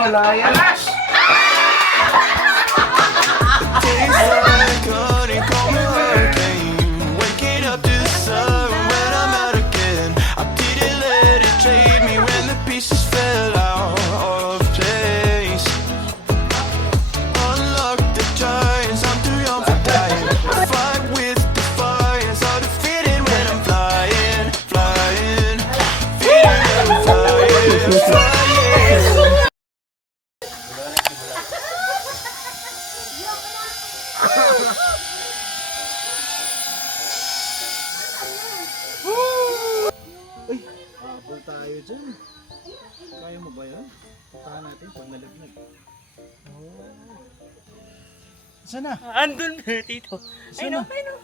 wala yan. Alas! Uy, habol tayo dyan. Kaya mo ba yan? Puntahan natin pag nalaglag. Oh. Saan na? Andun, tito. Saan na? I know.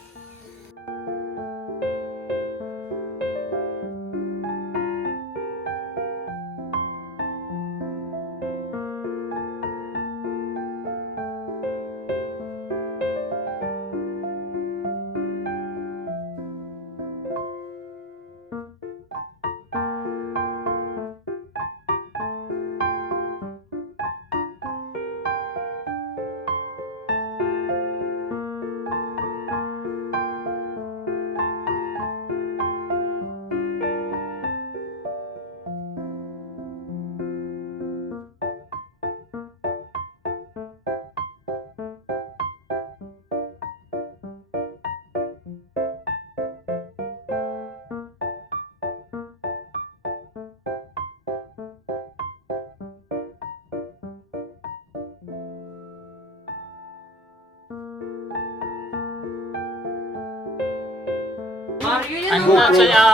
Mario yan. Ano na saya?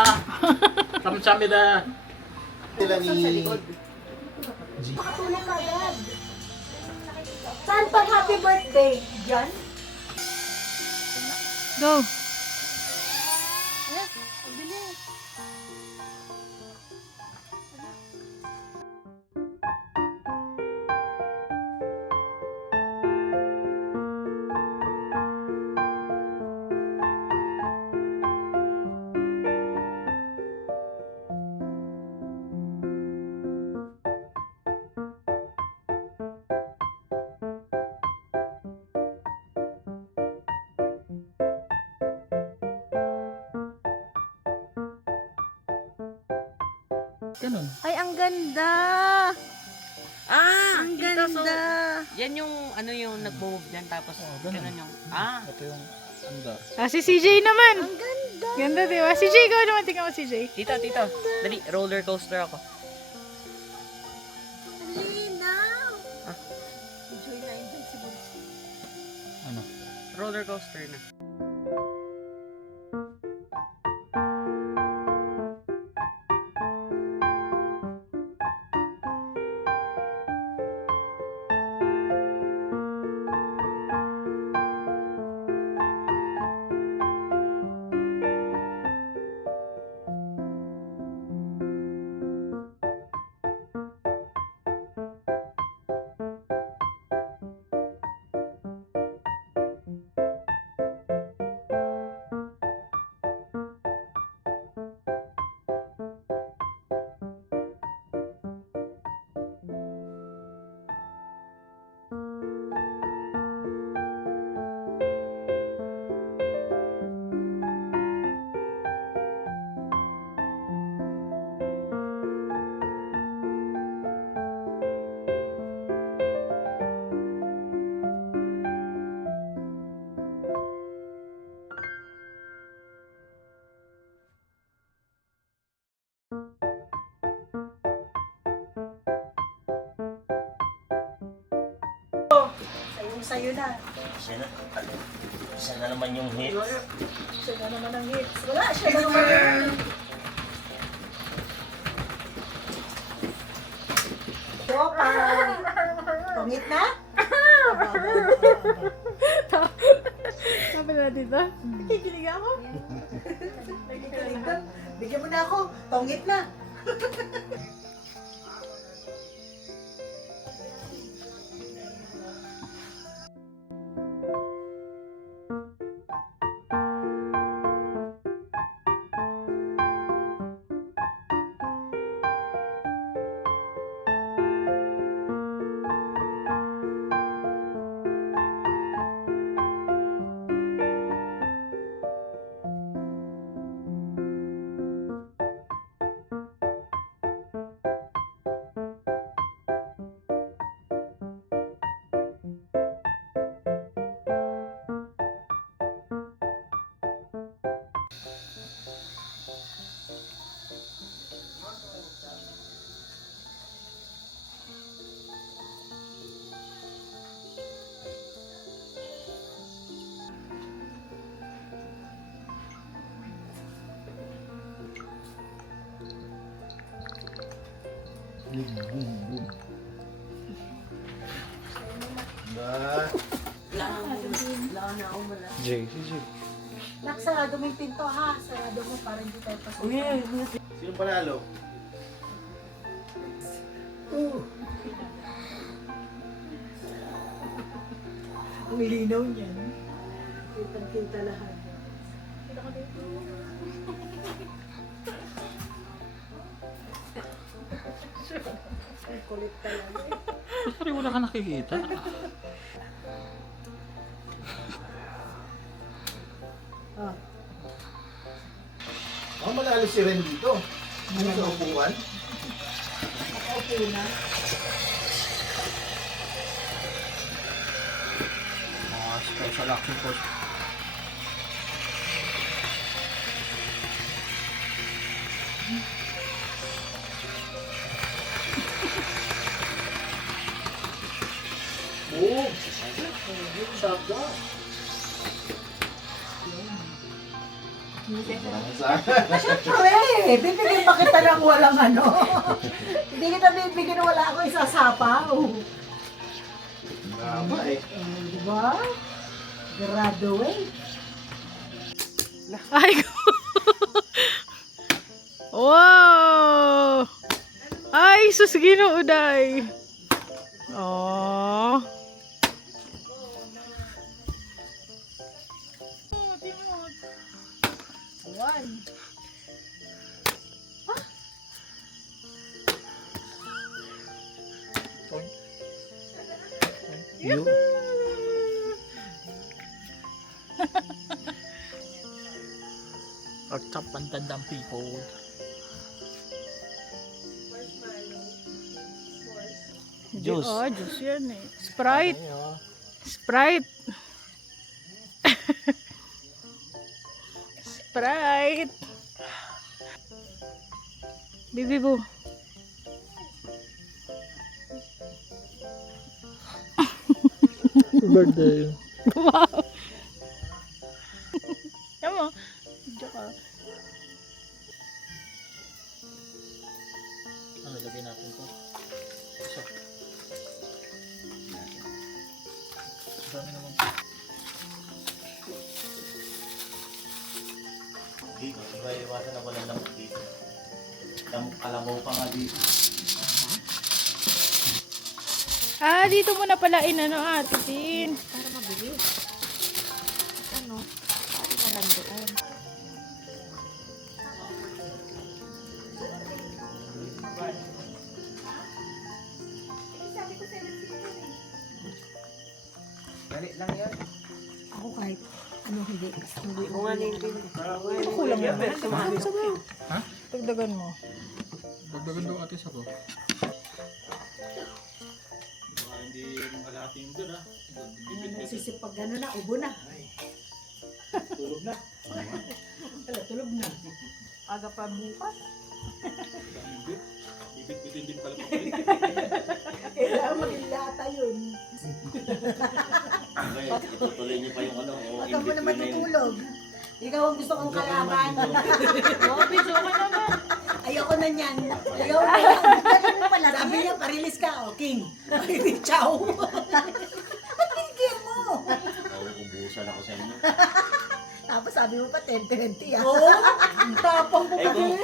Kamsamida. Sila ni... Makatulog ka agad. Saan pang happy birthday? Diyan? Go! Yes, bilis. Ganun. Ay, ang ganda! Ah, Ang tito, so, ganda! yan yung ano yung nag-move dyan tapos ganun. ganun yung Ito yung andar. Ah, si CJ naman! Ang ganda. Ganda, di ba? CJ, ikaw naman. Tingnan mo, CJ. Tito, dali, roller coaster ako. Linaw. Ah. Enjoy na enjoy si Bunso. Ano? Roller coaster na. Sa'yo na. Isa na naman yung hit. Siya na naman ang hits. Wala, siya na naman. Tropa. Tungit na? Sabi na dito. Nakikinig ako. Nakikinig ka. Bigyan mo na ako. Tungit na. Ba? Jay, si Jay. Nak, sarado mo yung pinto ha. Sarado mo para hindi tayo pasok. Sino panalo? Ang linaw niyan. Kitang-kita lahat. Ang kulit talaga. Sorry, wala ka nakikita. Ah, Oh, manalo si Ren dito. Ano sa upuan? nakaupo na. Mga special action force. Oh! Saga! Siyempre, bibigyan pa kita ng walang ano. Hindi kita bibigyan ng wala ako isasapaw. Tama eh. Diba? Graduate. Ay, ko. Wow! Ay, sus, ginuuday. Oh. One. You? Pagtap ang tandang people. Juice. Oh, juice yan eh. Sprite. Ano Sprite. Sprite. Bibi Boo. Birthday. Wow. Tama. Video ka. Ano, lagay natin to? Isa. Dami naman. Dito, iwasan na walang lamok dito. Kalabaw pa nga dito. Ah, dito mo na pala inano titin. Para mabilis. Ano? Para malandoan. Dali lang yan. Ako kahit ano hindi. Hindi Kung ano yung pin. Kulang yan. Ha? Dagdagan mo. Dagdagan daw atis ako. Baka hindi makalati yung doon ha. nagsisipag ano na, ubo na. Tulog na. Wala, tulog na. Aga pa bukas. Bibit-bitin din pala. Kailangan magilata yun. Okay, itutuloy niyo pa yung ano. Huwag ka muna matutulog. Ikaw ang gusto kong kalaban. Oo, video ka naman. Ayoko na niyan. Ayaw na yan. Ganun mo pala. Sabi niya, parilis ka. O, King. Hindi, chow. Ba't binigyan mo? Ubusan ako sa inyo. Tapos sabi mo pa, 10-20 ah. Oo. Ang tapang mo Ay, kasi. kung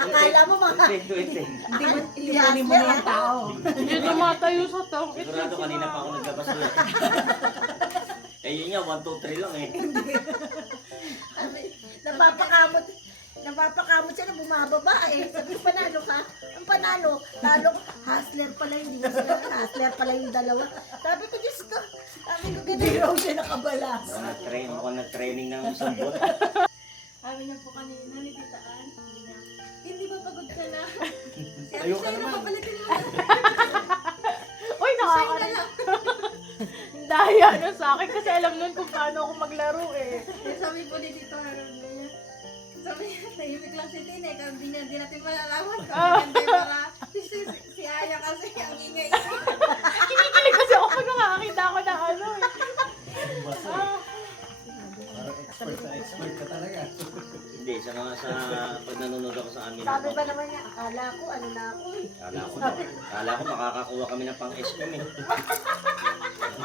Akala mo mga... Hindi mo ilimanin mo yung tao. Hindi tumatayo sa tao. sigurado kanina pa ako naglabas ulit. Eh yun nga, 1, 2, 3 lang eh. Sabi, napapakamot siya na bumababa eh. Sabi, panalo ka? Ang panalo, talo ko. Hustler pala, hindi mo sila. Hustler pala yung dalawa. Sabi ko, Diyos ko. Sabi ko, hindi raw siya nakabalas. Ako nag-training ng isang buwan. Sabi niya po kanina ni Tita Ann, hindi ba pagod ka na? Tayo ka naman. Napapalitin mo. Uy, nakakarinig. Dahil ano sa akin kasi alam nun kung paano ako maglaro eh. Sabi po ni Tito Harold niya. Sabi niya, tahimik lang si Tina, kaya di natin malalaman. Hindi para si Aya kasi ang ingay. Kinikilig kasi ako pag nakakita ako ng ano eh. Parang expert na expert ka talaga. Hindi Hindi, sa pag nanonood ako sa amin. Sabi ba naman niya, akala ko, ano na ako eh. Kala ko makakakuha kami ng pang-SM eh.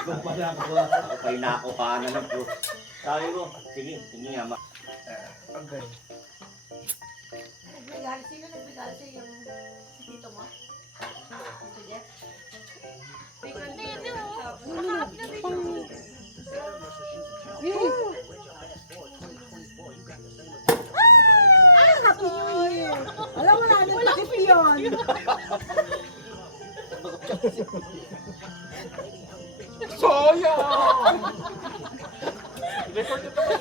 Ikaw pala ako. Ako pa inakuhaan na lang bro. Sabi ko, sige nga Okay. Sino nagbigay sa'yo yung tito mo? Tito Jeff? Happy New Year! Alam mo na, takip yun! Sayang! Record ito ba?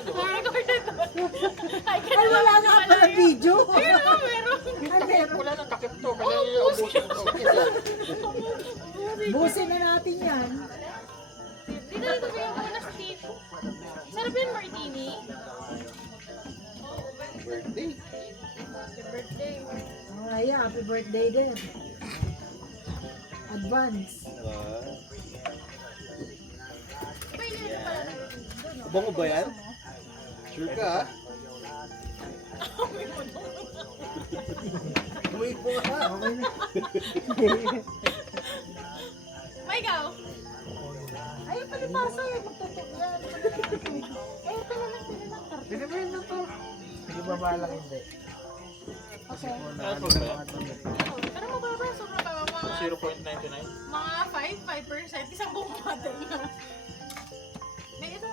Ay, wala nga pala video! Wala nang takip to. Kaya ubusin to. Busin na natin yan. Dito dito ba yung muna Steve? Sarap yung martini? Birthday. Happy birthday. Oh, ayan, happy birthday din. Advance. Bango ba yan? Sure ka ha? Wait po ka. Okay na. May ikaw? Ayun, palipasa yun. Magtutugyan. Eh, pala lang sila ng karton. Pinipin na to. Sige baba lang hindi. Okay. Pero mababa, sobrang baba. Mga 0.99. mga 5%. Isang buong bottle na. May ito.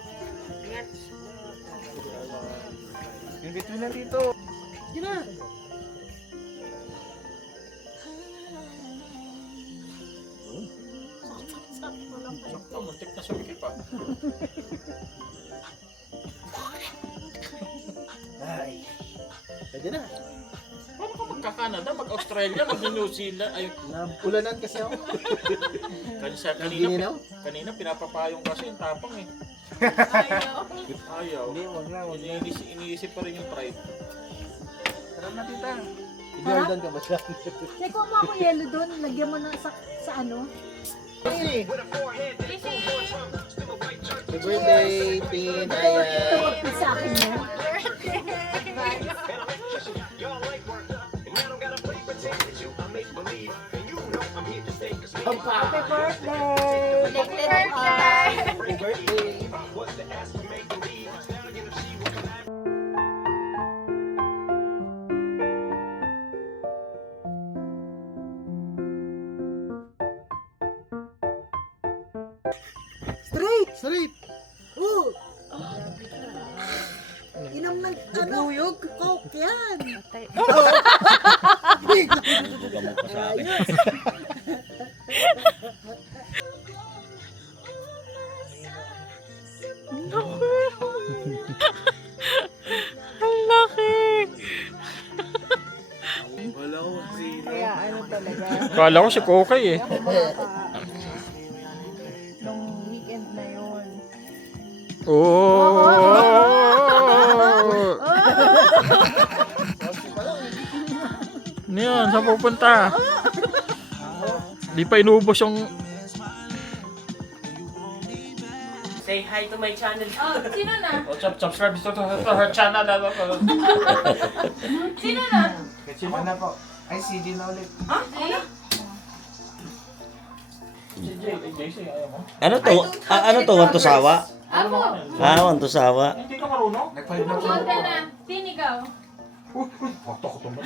Yung between na dito. Yun na. Sakto, muntik na sumikip pa. Ay. Pwede na. Paano ka magka-Canada, mag-Australia, mag-New Zealand? Ay, Ulanan kasi ako. kanina pinapapayong kasi yung tapang eh. Ayaw. Ayaw. Hindi, wag na, wag na. Iniisip pa rin yung pride. Tara na tita. I-Jordan ka ba siya? Teka mo ako yellow doon. Lagyan mo na sa ano. Hey! Kasi, Happy birthday, Pin! Ayan! Tumapit sa akin yan. Happy birthday! Happy birthday! Straight! Straight! Oh! Inom ng ano? Coke yan! Gamot ko sa akin. ang laki. Wala ko sino. Kaya ano talaga, Kala ko si Kokay eh. nung weekend na yun. Oh! Ano yan? Saan pupunta? Di pa inubos yung... Say hi to my channel. Oh, sino na? Subscribe to her channel. Sino na? Kasi na po. Ay, CJ na ulit. Ano to? Ano to? Wantosawa? Ako. Wantosawa. Hindi ka marunong? Nag-5 na Huwag ka na. Sino ikaw? Patok ko ba?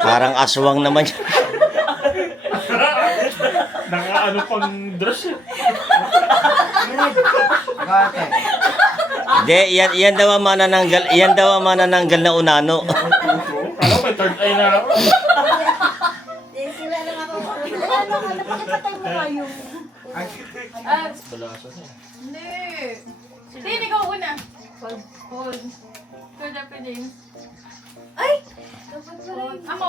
Parang aswang naman siya. Naka-ano pang dress eh. Ate. Hindi, yan daw ang manananggal. Yan daw ang manananggal na unano. Kala ko may third eye na ako. Sila lang ako. Ano ka? Napakipatay mo kayo. Ay, Balasan eh. Hindi. Sino ikaw una? Hold. Good up, James. Ay! Ako.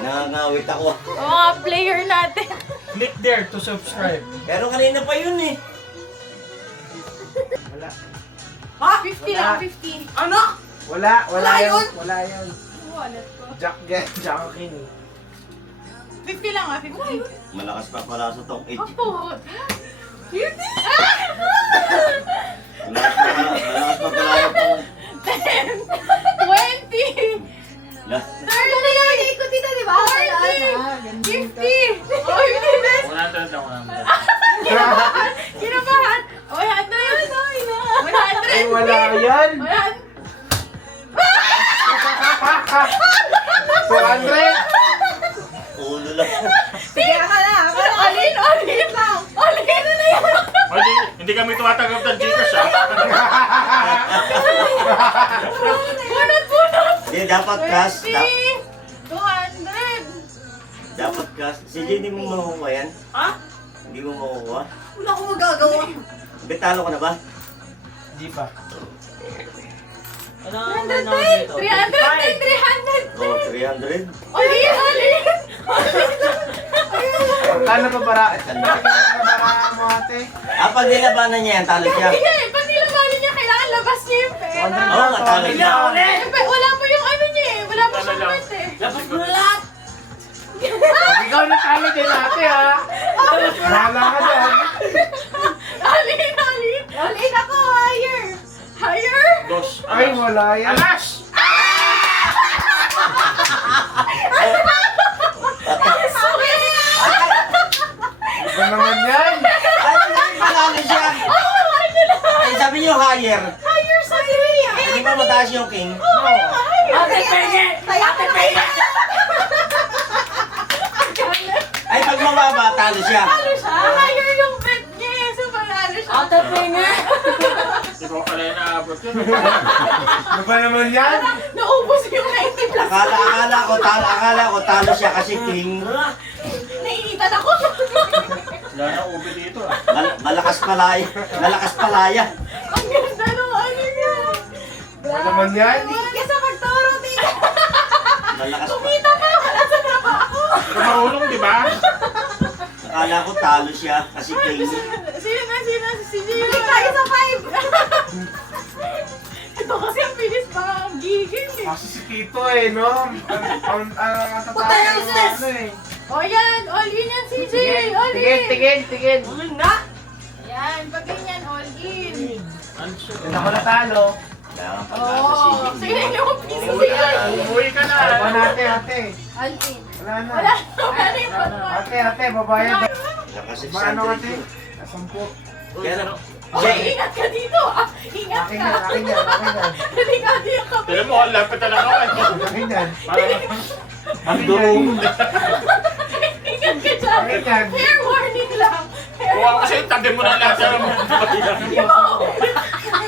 Nangangawit ako. O mga player natin. Click there to subscribe. Pero kanina pa yun eh. wala. 50 lang, 50. Wala yun. Wala yun. Wallet ko. Jack King. 50 lang ah, 50. Malakas pa pala sa tong 8. Apo. Malakas pa pala sa tong 20. La. 30. Ikot dito, di ba? 40. 50. Oh, 50 best. 100 lang, 100. Kinabahan. 100. 100. Ay, wala yan. 100. 200. Ulo lang. Sige, ako na. Olin lang. Olin na yan. O, hindi kami tumatanggap ng Gcash ah. Bunot. Hindi, dapat cash. 20. 200. Dapat cash. Si Jenny mo makukuha yan? Ha? Hindi mo makukuha? Wala akong magagawa. Betalo ka na ba? Di pa. 300. 300. 300. Oo, 300. Olin. Kano pa para? Kano para mo ate? Pag nilabanan niya yan, talo siya. Hindi, pag nilabanin niya, kailangan labas niya yung pera. Oo, matalo siya. Siyempre, wala pa yung ano niya eh. Wala pa siyang bet eh. Labas mo na lahat. Ikaw na talo din ate ha. Wala ka dyan. Olin. Olin ako, higher. Higher? Dos. Ay, wala yan. Alas! Okay. Ano naman yan? Ay, panalo siya. Eh, sabi niyo higher. Higher sa 3. Hindi ba mataas yung king? Ate Penge! Ate Penge! Ay, pag mababa, talo siya. Ano siya? Higher yung bet niya eh. So, panalo siya. Ate Penge! Hindi ko pala yung naabot yun. Ano ba naman yan? Naubos yung 90 plus. Akala ko talo siya kasi king. Naiinitan ako. Wala na ubi dito ah. Malakas palaya. Ang ganda ng ano niya. Ano naman yan? Kesa magturo, tita. Malakas pa. Kumita ka. Wala sa trabaho. Marunong, di ba? Akala ko talo siya kasi king. Sino na? Si Gio. Hindi tayo sa 5. Ito kasi ang bilis pa ang gigil eh. Kasi si Tito eh, no? Ang tatalo Putay, ng sis! ano eh. O yan, all in yan, CJ. All in. Tigil. Yan, pag ganyan, all in. Ano siya? Hindi ako natalo. Kailangan pagkasa si Oh, king. sige, yung piso Umuwi ka siya. na. Umuwi ka na. Ano natin, ate? All in. Wala na. Wala na yung pagkuhan. Ate, babayad. Malakas si Maano ate? Sandra. Sampu. Kaya na. Okay, ingat ka dito ah. Ingat Akin ka. yan. Delikado yung kamay. Tignan mo, ang lapit na lang ako. Akin yan. Parang Ang durong. Ingat ka dyan. Akin yan. Fair warning lang. kuha ko kasi tabi mo na lahat ng mga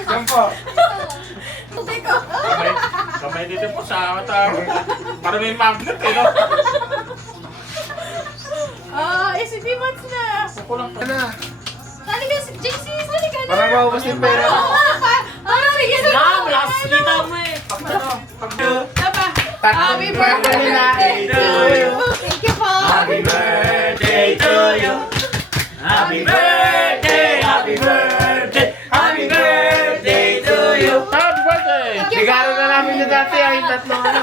Yan po. kamay dito po sa mata. Parang may magnet eh, no? Si Timons na. Kukulang pa. Ano? Sali ka, JC, sali ka na. Para maubos yung pera. Oo nga, parang bigyan na. Wala kita mo eh. Diba? Happy birthday to you. Thank you po. Happy birthday to you. Happy birthday, happy birthday, happy birthday to you. Happy birthday! Bigaro na namin yung dati ay tatlong ano.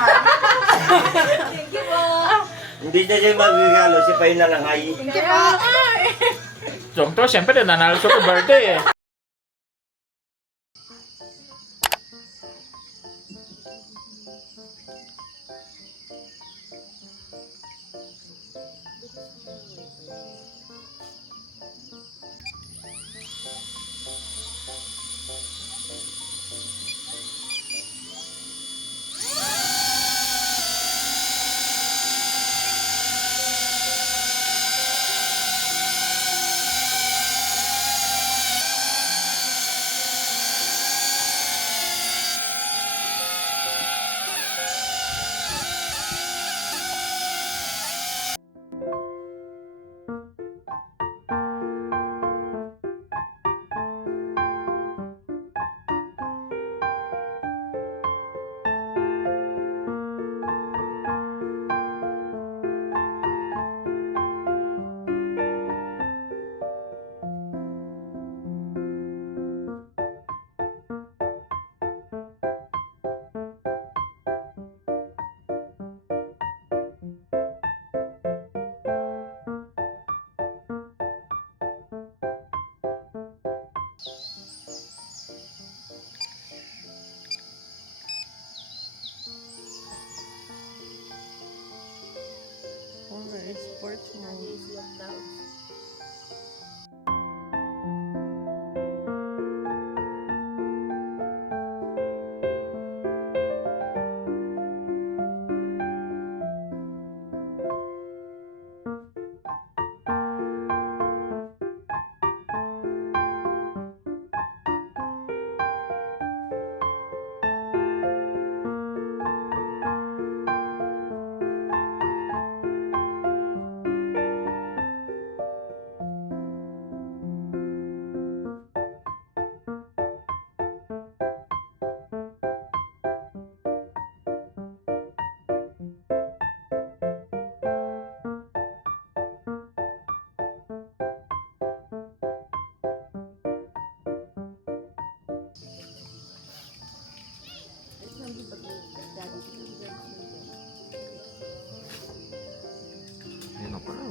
Thank you po. Hindi na siya magregalo, si Pay na lang ay. Thank you po. Jong to, siyempre nanalo siya ko birthday eh. sports mode. Ayun na pala.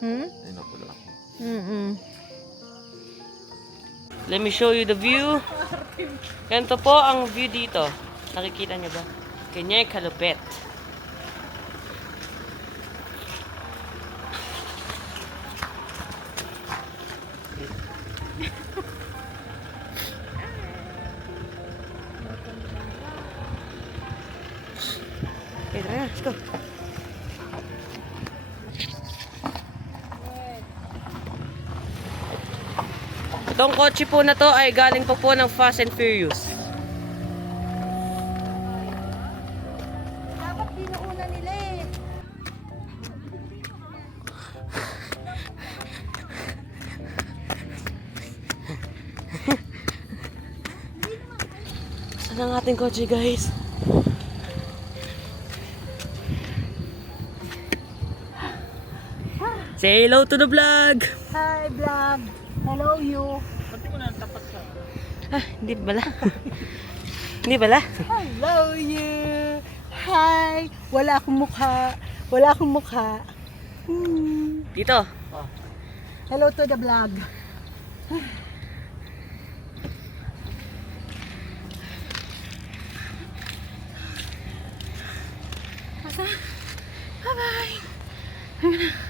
Hmm? Ayun na pala. Let me show you the view. Ganito po ang view dito. Nakikita niyo ba? Ganyan kalupit. Okay, tara na. Let's go. Itong kotse po na to ay galing po ng Fast and Furious. Dapat binuuna nila eh. Saan ang ating kotse, guys? Say hello to the vlog! Hi, vlog. Hello, you. Ba't di mo na tapat sa... Ah, hindi bala. Hindi bala. Hello, you. Hi. Wala akong mukha. Wala akong mukha. Dito. Hello to the vlog. Bye-bye.